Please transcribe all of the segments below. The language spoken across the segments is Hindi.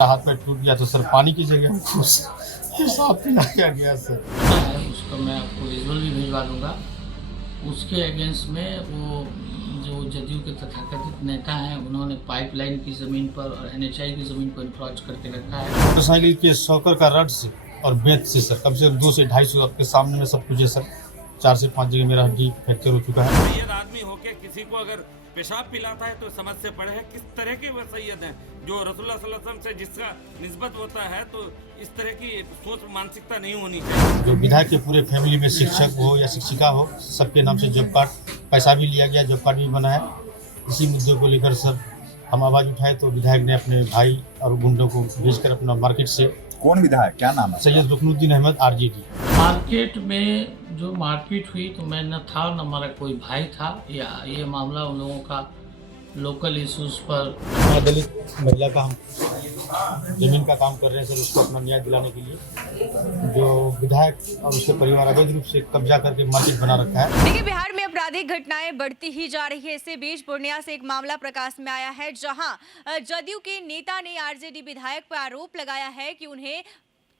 हाथ पैर टूट गया तो सर पानी की जगह हमको हिसाब पिलाया गया सर। उसको मैं आपको विजुअल भी भिजवा दूंगा। उसके अगेंस्ट में वो जो जदयू के तथाकथित नेता हैं, उन्होंने पाइपलाइन की ज़मीन पर और एनएचआई की ज़मीन पर इंफ्रॉच करके रखा है। मोटरसाइकिल के शॉकर का रड से और बेत से सर कम से कम 2 से 250 आपके सामने में सब कुछ है सर। 4 से 5 जगह मेरा हड्डी फ्रैक्चर हो चुका है। सैयद आदमी होके किसी को अगर पेशाब पिलाता है तो समझ से पड़े है किस तरह के वो सैयद हैं जो रसूलुल्लाह सल्लल्लाहु अलैहि वसल्लम से जिसका निस्बत होता है, तो इस तरह की सोच मानसिकता नहीं होनी चाहिए। जो विधायक के पूरे फैमिली में शिक्षक हो या शिक्षिका हो, सबके नाम से जॉब कार्ड, पैसा भी लिया गया, जॉब कार्ड भी बना है। इसी मुद्दे को लेकर सर हम आवाज़ उठाए तो विधायक ने अपने भाई और गुंडों को भेजकर अपना मार्केट से। कौन विधायक, क्या नाम है? सैयद रुकनुद्दीन अहमद आरजेडी। मार्केट में जो मारपीट हुई तो मैं न था न हमारा कोई भाई था। या ये मामला उन लोगों का लोकल इश्यूज पर दलित महिला का हम जमीन का काम कर रहे हैं सर, उसको अपना न्याय दिलाने के लिए जो विधायक और उसके परिवार अवैध रूप से कब्जा करके मार्केट बना रखा है। देखिए, बिहार में आपराधिक घटनाएं बढ़ती ही जा रही है। इसी बीच पूर्णिया से एक मामला प्रकाश में आया है, जहां जदयू के नेता ने आरजेडी विधायक पर आरोप लगाया है कि उन्हें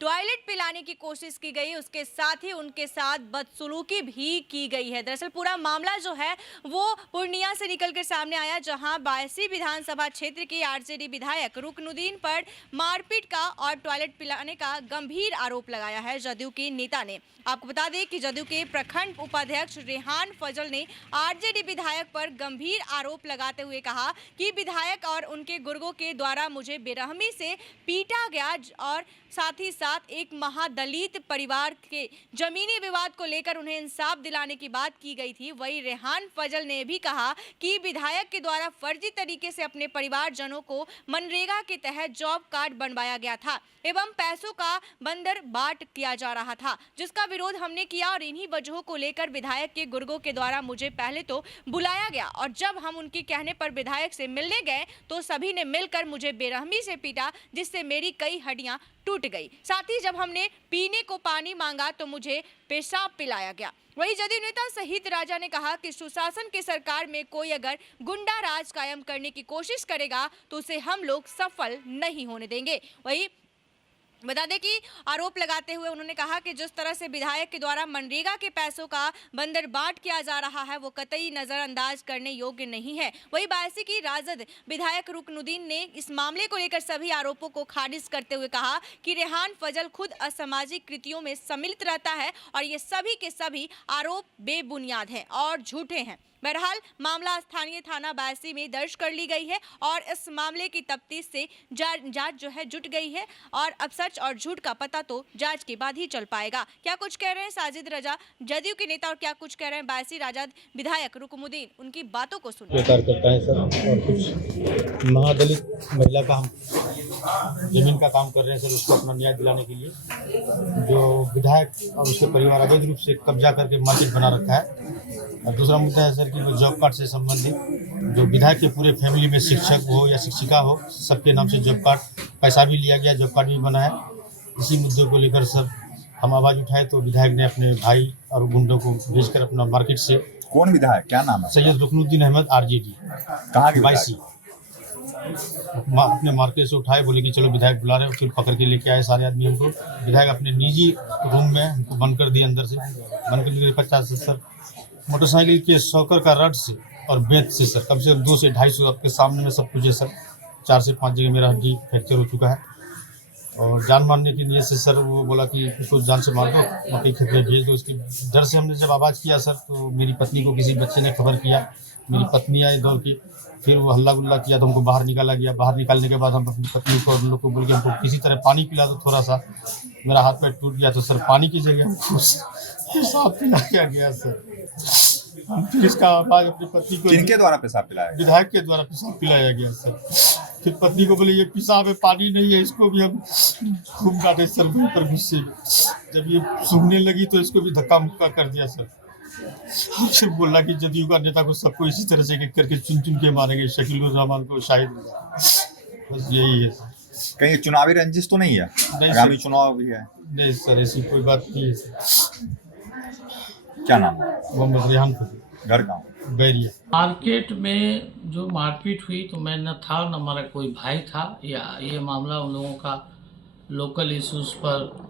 टॉयलेट पिलाने की कोशिश की गई, उसके साथ ही उनके साथ बदसलूकी भी की गई है। दरअसल पूरा मामला जो है वो पूर्णिया से निकलकर सामने आया, जहां 82 विधानसभा क्षेत्र के आरजेडी विधायक रुकनुद्दीन पर मारपीट का और टॉयलेट पिलाने का गंभीर आरोप लगाया है जदयू के नेता ने। आपको बता दें कि जदयू के प्रखंड उपाध्यक्ष रेहान फजल ने आरजेडी विधायक पर गंभीर आरोप लगाते हुए कहा कि विधायक और उनके गुर्गों के द्वारा मुझे बेरहमी से पीटा गया और साथ ही साथ एक महादलित परिवार के जमीनी विवाद को लेकर उन्हें इंसाफ दिलाने की बात की गई थी। वहीं रेहान फजल ने भी कहा कि विधायक के द्वारा फर्जी तरीके से अपने परिवारजनों को मनरेगा के तहत जॉब कार्ड बनवाया गया था एवं पैसों का बंदर बाट किया जा रहा था, जिसका विरोध हमने किया और इन्हीं वजहों को लेकर विधायक के गुर्गों के द्वारा मुझे पहले तो बुलाया गया और जब हम उनके कहने पर विधायक से मिलने गए तो सभी ने मिलकर मुझे बेरहमी से पीटा, जिससे मेरी कई हड्डियां टूट गई। साथ ही जब हमने पीने को पानी मांगा तो मुझे पेशाब पिलाया गया। वहीं जदयू नेता शहीद राजा ने कहा कि सुशासन की सरकार में कोई अगर गुंडा राज कायम करने की कोशिश करेगा तो उसे हम लोग सफल नहीं होने देंगे। वहीं बता दें कि आरोप लगाते हुए उन्होंने कहा कि जिस तरह से विधायक के द्वारा मनरेगा के पैसों का बंदरबाट किया जा रहा है वो कतई नजरअंदाज करने योग्य नहीं है। वहीं बायसी की राजद विधायक रुकनुद्दीन ने इस मामले को लेकर सभी आरोपों को खारिज करते हुए कहा कि रेहान फजल खुद असामाजिक कृतियों में सम्मिलित रहता है और ये सभी के सभी आरोप बेबुनियाद हैं और झूठे हैं। बहरहाल मामला स्थानीय थाना बायसी में दर्ज कर ली गई है और इस मामले की तफ्तीश से जांच जो है जुट गई है और अब सच और झूठ का पता तो जांच के बाद ही चल पाएगा। क्या कुछ कह रहे हैं साजिद रजा जदयू के नेता और क्या कुछ कह रहे हैं बायसी राजद विधायक रुकनुद्दीन, उनकी बातों को सुनिए। करता है सर और कुछ महादलित महिला का हम जमीन का काम कर रहे हैं सर, उसको अपना न्याय दिलाने के लिए जो विधायक और उसके परिवार अवैध रूप से कब्जा करके मार्केट बना रखा है। और दूसरा मुद्दा है सर कि वो जॉब कार्ड से संबंधित जो विधायक के पूरे फैमिली में शिक्षक हो या शिक्षिका हो, सबके नाम से जॉब कार्ड, पैसा भी लिया गया, जॉब कार्ड भी बना है। इसी मुद्दे को लेकर सर हम आवाज़ उठाए तो विधायक ने अपने भाई और गुंडों को भेजकर अपना मार्केट से। कौन विधायक, क्या नाम है? सैयद रुकनुद्दीन अहमद आरजेडी। कहाँ के? बायसी। अपने मार्केट से उठाए, बोले कि चलो विधायक बुला रहे हो, फिर पकड़ के लेके आए सारे आदमी हमको। विधायक अपने निजी रूम में हमको बंद कर दिए, अंदर से बंद कर दिए। 50-70 मोटरसाइकिल के शॉकर का रड से और बेत से सर कम से कम 2 से 250 आपके सामने में सब कुछ है सर। 4 से 5 जगह मेरा हड्डी फ्रैक्चर हो चुका है और जान मारने की नीयत से सर वो बोला कि उसको जान से मार दो, मकई खेत में भेज दो। उसकी डर से हमने जब आवाज़ किया सर तो मेरी पत्नी को किसी बच्चे ने खबर किया, मेरी पत्नी आई दौड़ के, फिर वो हल्ला गुल्ला किया तो हमको बाहर निकाला गया। बाहर निकालने के बाद हम अपनी पत्नी को और उन लोग को बोल के हमको किसी तरह पानी पिला दो थोड़ा सा। मेरा हाथ पैर टूट गया तो सर पानी की जगह हमको हिसाब पिलाया गया सर। फिर इसका आवाज अपनी पत्नी को, किनके द्वारा पेशाब पिलाया? विधायक के द्वारा पेशाब पिलाया गया सर। फिर पत्नी को बोले ये पेशाब है, पानी नहीं है, इसको भी हम खूब डांटे सर पर गुस्से में। जब ये सूंघने लगी तो इसको भी धक्का मुक्का कर दिया सर। फिर बोला कि जदयू का नेता को सबको इसी तरह से एक करके चुन चुन के मारेंगे, शकील उर रहमान को शाहिद। बस यही है सर। कहीं चुनावी रंजिश तो नहीं है? आगामी चुनाव भी है। नहीं सर, ऐसी कोई बात नहीं है सर। क्या नाम है? मोहम्मद रेहान फजल। घर कहाँ? बैरिया। मार्केट में जो मारपीट हुई तो मैं न था न हमारा कोई भाई था, या ये मामला उन लोगों का लोकल इश्यूज पर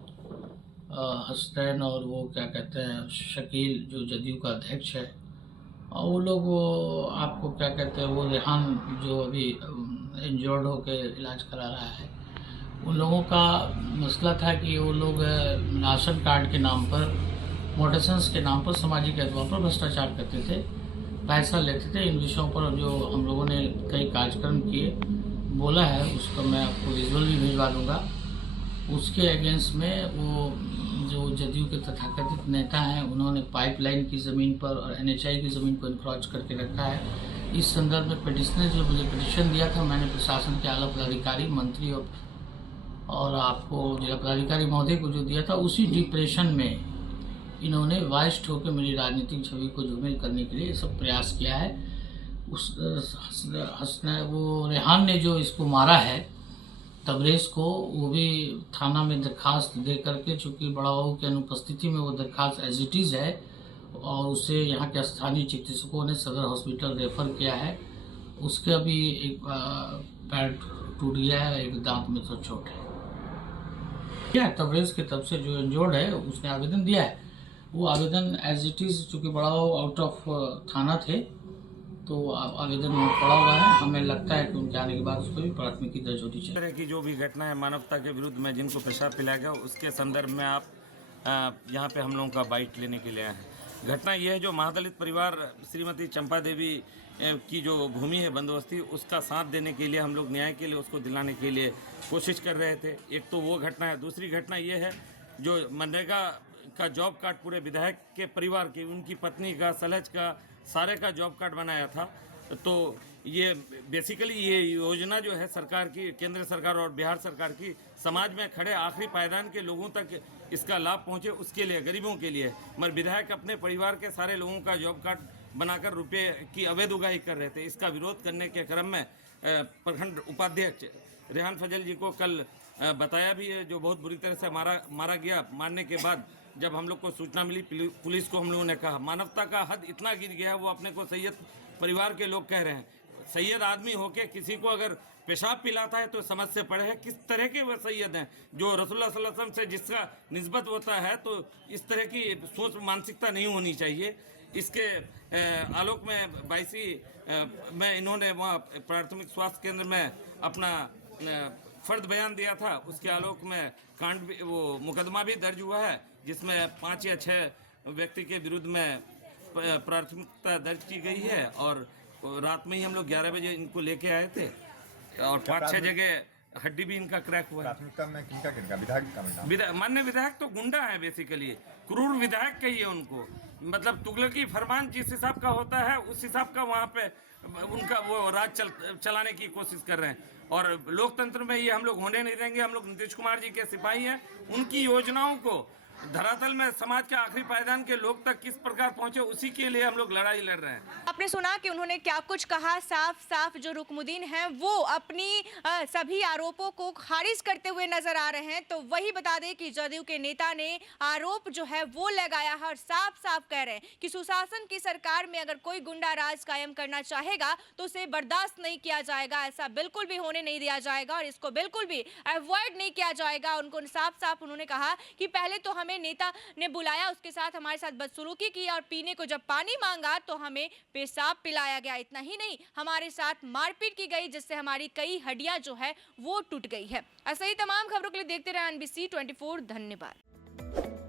हसनैन और वो क्या कहते हैं शकील जो जदयू का अध्यक्ष है, और वो लोग वो आपको क्या कहते हैं वो रेहान जो अभी इंजर्ड होकर इलाज करा रहा है, उन लोगों का मसला था कि वो लोग राशन कार्ड के नाम पर, मोटेशंस के नाम पर, सामाजिक एतवार पर भ्रष्टाचार करते थे, पैसा लेते थे। इन विषयों पर जो हम लोगों ने कई कार्यक्रम किए, बोला है, उसका मैं आपको विजुअल भी भिजवा दूंगा। उसके अगेंस्ट में वो जो जदयू के तथाकथित नेता हैं, उन्होंने पाइपलाइन की ज़मीन पर और एनएचआई की ज़मीन को इंक्रोच करके रखा है। इस संदर्भ में पिटिशनर जो मुझे पिटिशन दिया था, मैंने प्रशासन के आला पदाधिकारी, मंत्री और आपको जिला पदाधिकारी महोदय को जो दिया था, उसी डिप्रेशन में इन्होंने वाइस्ट होकर मेरी राजनीतिक छवि को झुमेल करने के लिए सब प्रयास किया है। उस वो रेहान ने जो इसको मारा है तबरेज को, वो भी थाना में दरखास्त दे करके, चूँकि बड़ा बाबू की अनुपस्थिति में वो दरखास्त एज इट इज़ है, और उसे यहाँ के स्थानीय चिकित्सकों ने सदर हॉस्पिटल रेफर किया है। उसके अभी एक पैर टूट गया है, एक दांत में तो चोट है। क्या तबरेज के तब से जो इंजर्ड है उसने आवेदन दिया है, वो आवेदन एज इट इज़, चूँकि बड़ा बाबू आउट ऑफ थाना थे तो आवेदन पड़ा हुआ है। हमें लगता है कि उनके आने के बाद उसको भी प्राथमिकी दर्ज होनी चाहिए। इस तरह की जो भी घटना है मानवता के विरुद्ध में जिनको पेशाब पिलाया गया, उसके संदर्भ में आप यहाँ पे हम लोगों का बाइट लेने के लिए आए हैं। घटना ये है, जो महादलित परिवार श्रीमती चंपा देवी की जो भूमि है बंदोबस्ती, उसका साथ देने के लिए हम लोग न्याय के लिए उसको दिलाने के लिए कोशिश कर रहे थे। एक तो वो घटना है। दूसरी घटना ये है, जो मनरेगा का जॉब कार्ड पूरे विधायक के परिवार की, उनकी पत्नी का, सलज का, सारे का जॉब कार्ड बनाया था। तो ये बेसिकली ये योजना जो है सरकार की, केंद्र सरकार और बिहार सरकार की, समाज में खड़े आखिरी पायदान के लोगों तक इसका लाभ पहुंचे, उसके लिए, गरीबों के लिए। मगर विधायक अपने परिवार के सारे लोगों का जॉब कार्ड बनाकर रुपये की अवैध उगाही कर रहे थे। इसका विरोध करने के क्रम में प्रखंड उपाध्यक्ष रेहान फजल जी को कल बताया भी है, जो बहुत बुरी तरह से मारा गया। मारने के बाद जब हम लोग को सूचना मिली, पुलिस को हम लोगों ने कहा, मानवता का हद इतना गिर गया, वो अपने को सैयद परिवार के लोग कह रहे हैं। सैयद आदमी होके किसी को अगर पेशाब पिलाता है तो समझ से पड़े है किस तरह के वह सैयद हैं, जो रसूलुल्लाह सल्लल्लाहु अलैहि वसल्लम से जिसका निस्बत होता है। तो इस तरह की सोच मानसिकता नहीं होनी चाहिए। इसके आलोक में 22 में इन्होंने वहाँ प्राथमिक स्वास्थ्य केंद्र में अपना फर्द बयान दिया था। उसके आलोक में कांड भी, वो मुकदमा भी दर्ज हुआ है, जिसमें 5 या 6 व्यक्ति के विरुद्ध में प्राथमिकता दर्ज की गई है। और रात में ही हम लोग 11 बजे इनको लेके आए थे, और 5-6 जगह हड्डी भी इनका क्रैक हुआ है। प्राथमिकता में किनका किनका विधायक, मान्य विधायक तो गुंडा है, बेसिकली क्रूर विधायक कहिए उनको। मतलब तुगलकी फरमान जिस हिसाब का होता है, उस हिसाब का वहाँ पे उनका वो राज चलाने की कोशिश कर रहे हैं। और लोकतंत्र में ये हम लोग होने नहीं देंगे। हम लोग नीतीश कुमार जी के सिपाही हैं। उनकी योजनाओं को धरातल में समाज के आखिरी पायदान के लोग तक किस प्रकार पहुंचे, उसी के लिए हम लोग लड़ाई लड़ रहे हैं। आपने सुना कि उन्होंने क्या कुछ कहा। साफ साफ जो रुकमुद्दीन हैं वो अपनी सभी आरोपों को खारिज करते हुए नजर आ रहे हैं। तो वही बता दें कि जदयू के नेता ने आरोप जो है वो लगाया है, और साफ साफ कह रहे हैं कि सुशासन की सरकार में अगर कोई गुंडा राज कायम करना चाहेगा तो उसे बर्दाश्त नहीं किया जाएगा। ऐसा बिल्कुल भी होने नहीं दिया जाएगा, और इसको बिल्कुल भी अवॉइड नहीं किया जाएगा। उनको साफ साफ उन्होंने कहा कि पहले तो नेता ने बुलाया, उसके साथ हमारे साथ बदसलूकी की, और पीने को जब पानी मांगा तो हमें पेशाब पिलाया गया। इतना ही नहीं, हमारे साथ मारपीट की गई, जिससे हमारी कई हड्डियां जो है वो टूट गई है। ऐसे ही तमाम खबरों के लिए देखते रहे NBC 24। धन्यवाद।